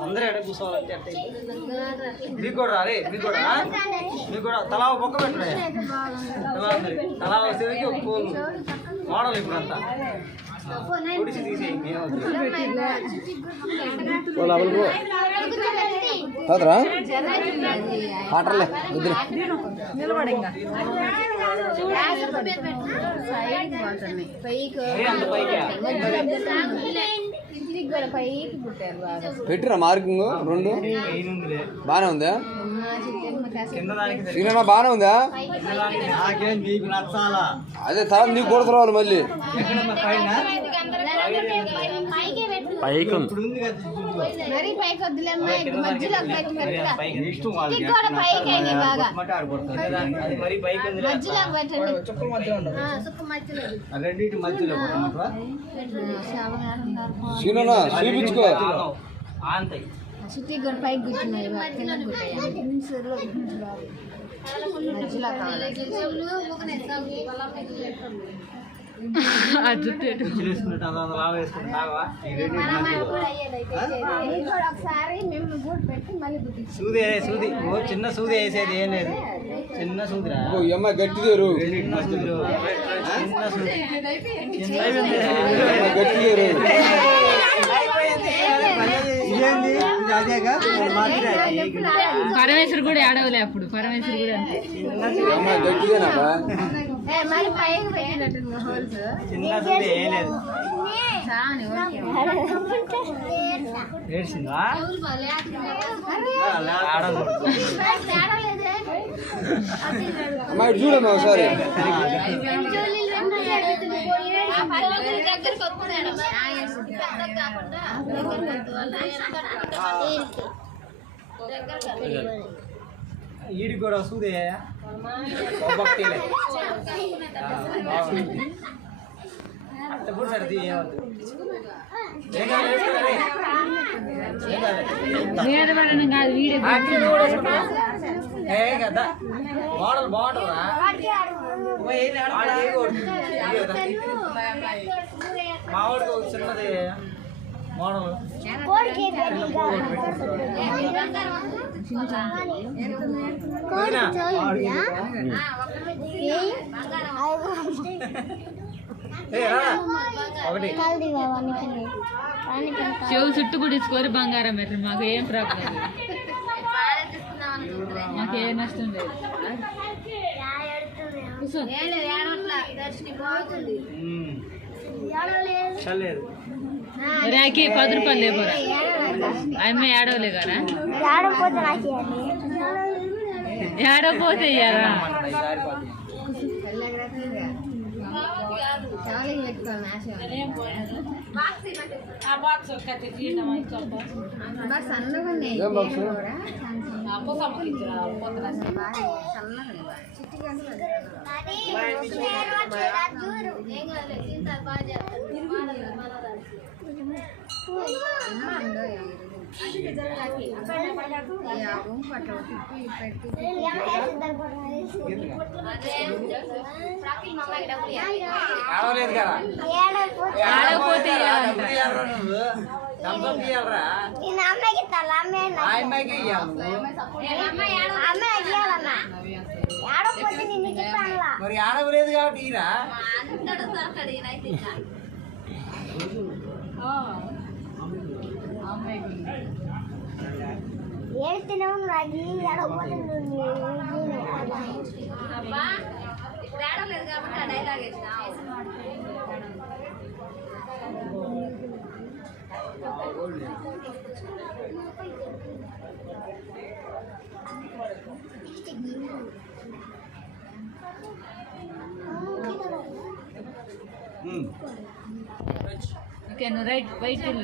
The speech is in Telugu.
అందరూ ఎడ కూర్చోవాలంటే మీకు కూడా రే మీకు కూడా తలా పక్క పెట్టండి తలా వచ్చేది ఒక ఫోన్ మోడల్ ఇప్పుడంతా పొడిచి తీసేయండి పెట్టిరా మార్కింగ్ రెండు బానే ఉందా బానే ఉందా అదే తర్వాత నీకు కూడా రావాలి మళ్ళీ చూపించుకో సిటీ కూడా పైకి కూర్చున్నాయి సూది సూది చిన్న సూది వేసేది ఏం లేదు చిన్న సూదిరా అమ్మాయి గట్టిదేరు చిన్న సూది గట్టిదేరు పరమేశ్వరు కూడా ఆడవలే అప్పుడు పరమేశ్వరు కూడా చిన్న సూది ఏం లేదు ఏడ్చిందా అమ్మాయి చూడమ్మా ఒకసారి ఈడి కూడా సూదే అట్టప్పుడు సరిది ఏమవుతుంది కదా మోడల్ బాగుంటుందా మావాడికి ఒక చిన్నది మోడల్ చెవు చుట్టూ కూడా ఇచ్చుకోరు బంగారం పెట్టరు మాకు ఏం ప్రాబ్లం మాకు ఏ నష్టం లేదు రాకి 10 రూపాయలు లేబోరా అమ్మ ఏడవలే కదా ఏడవపోతే ఇయ్యారా ఆడలేదు కదా ఆడపోతే మరి ఆడలేదు కాబట్టి ఈరా Okay, no, right, wait till.